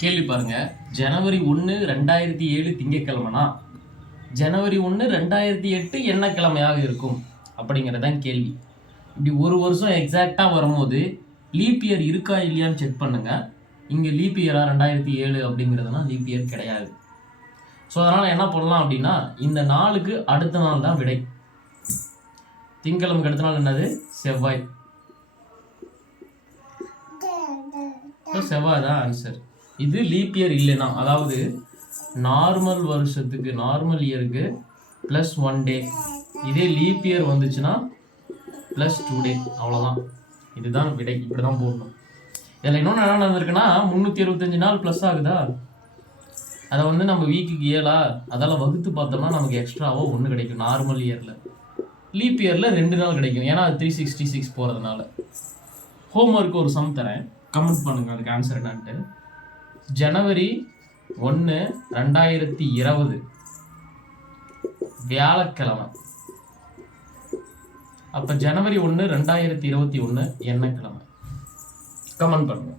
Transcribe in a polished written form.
கேள்வி பாருங்க. ஜனவரி 1 2007 திங்கட்கிழமைனா ஜனவரி 1 2008 என்ன கிழமையாக இருக்கும் அப்படிங்கிறதான் கேள்வி. இப்படி ஒரு வருஷம் எக்ஸாக்டாக வரும்போது லீப் இயர் இருக்கா இல்லையான்னு செக் பண்ணுங்க. இங்கே லீப் இயரா 2007 அப்படிங்கிறதுனா லீப் இயர் கிடையாது. ஸோ அதனால் என்ன பண்ணலாம் அப்படின்னா, இந்த நாளுக்கு அடுத்த நாள் தான் விடை. திங்கக்கிழமைக்கு அடுத்த நாள் என்னது? செவ்வாய். செவ்வாய் தான் ஆன்சர். இது லீப் இயர் இல்லைன்னா, அதாவது நார்மல் வருஷத்துக்கு நார்மல் இயருக்கு +1 டே. இதே லீப் இயர் வந்துச்சுன்னா +2 டே. அவ்வளோதான். இதுதான் விடை. இப்படி தான் போடணும். இதில் இன்னொன்று என்ன நடந்திருக்குன்னா, 365 நாள் ப்ளஸ் ஆகுதா, அதை வந்து நம்ம வீக்குக்கு 7 அதெல்லாம் வகுத்து பார்த்தோம்னா நமக்கு எக்ஸ்ட்ராவாக 1 கிடைக்கும். நார்மல் இயரில். லீப் இயரில் 2 நாள் கிடைக்கும். ஏன்னா அது 366 போகிறதுனால. ஹோம்ஒர்க்கு ஒரு சம் தரேன், கமெண்ட் பண்ணுங்க அதுக்கு ஆன்சர் என்னான்ட்டு. ஜனவரி 1 2020 வியாழக்கிழமை. அப்போ ஜனவரி 1 2021 என்ன கிழமை? கமெண்ட் பண்ணுங்க.